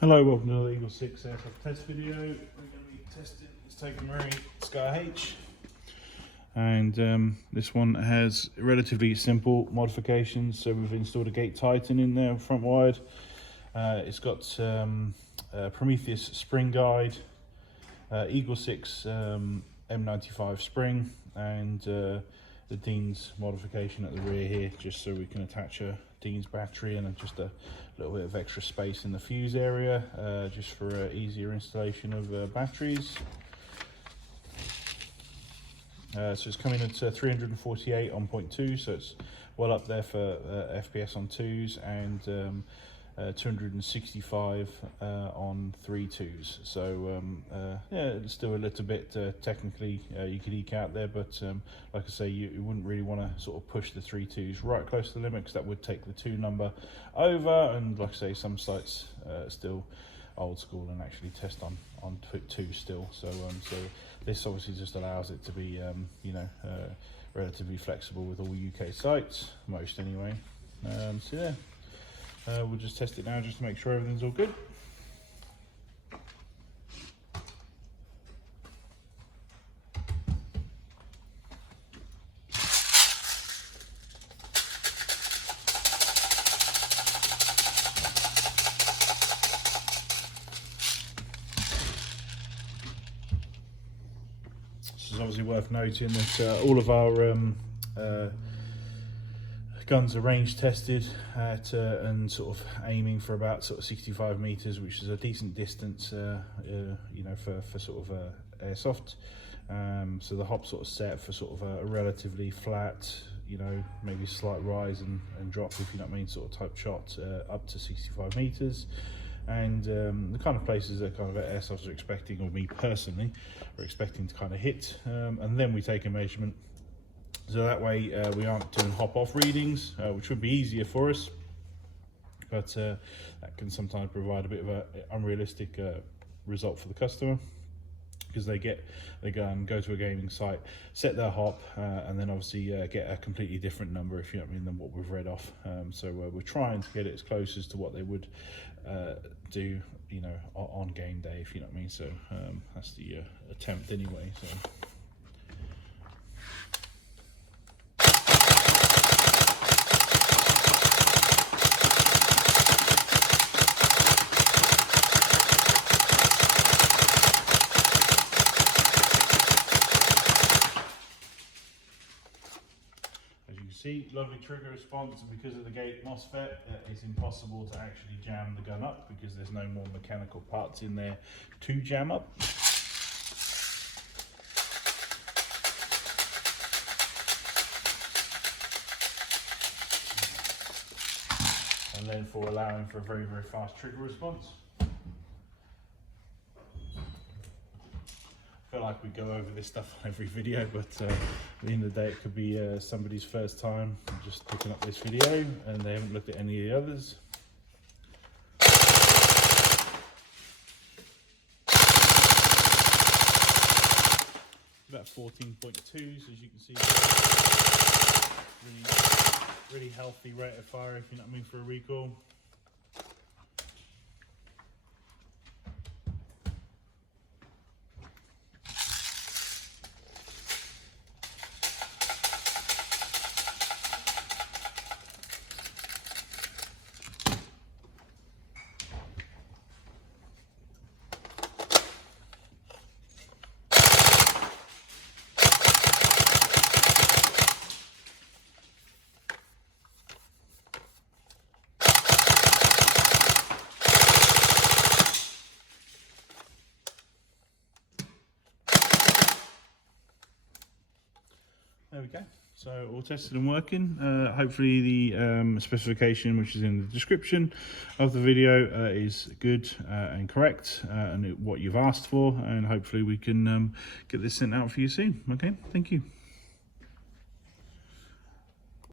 Hello, welcome to the EagleSix Airsoft test video. We're going to be testing this TM SCAR H, and this one has relatively simple modifications. So we've installed a gate tighten in there, front wide. It's got Prometheus spring guide, EagleSix M95 spring, and the Dean's modification at the rear here, just so we can attach a Dean's battery and just a little bit of extra space in the fuse area, just for easier installation of batteries. So it's coming at 348 on 0.2, so it's well up there for FPS on 2s, and 265 on 3.2s. So yeah, it's still a little bit technically you could eke out there, but like I say, you wouldn't really want to sort of push the 3.2s right close to the limit, because that would take the 2 number over, and like I say, some sites still old school and actually test on 2 still. So so this obviously just allows it to be relatively flexible with all UK sites, most anyway. So yeah, we'll just test it now just to make sure everything's all good. This is obviously worth noting that all of our guns are range tested at and sort of aiming for about sort of 65 meters, which is a decent distance, you know, for sort of airsoft. So the hop sort of set for sort of a relatively flat, you know, maybe slight rise and drop, if you know what I mean, sort of type shot, up to 65 meters. And the kind of places that kind of airsofts are expecting, or me personally, are expecting to kind of hit, and then we take a measurement. So that way we aren't doing hop-off readings, which would be easier for us, but that can sometimes provide a bit of an unrealistic result for the customer, because they get the gun, go to a gaming site, set their hop, and then obviously get a completely different number, if you know what I mean, than what we've read off. So we're trying to get it as close as to what they would do, you know, on game day, if you know what I mean. So that's the attempt anyway. So. See, lovely trigger response, and because of the gate MOSFET, it's impossible to actually jam the gun up, because there's no more mechanical parts in there to jam up. And then for allowing for a very, very fast trigger response. I feel like we go over this stuff on every video, but at the end of the day, it could be somebody's first time just picking up this video and they haven't looked at any of the others. About 14.2s, as you can see. Really healthy rate of fire, if you know what I mean, for a recoil. There we go. So all tested and working. Hopefully the specification, which is in the description of the video, is good and correct, and what you've asked for, and hopefully we can get this sent out for you soon. Okay, thank you.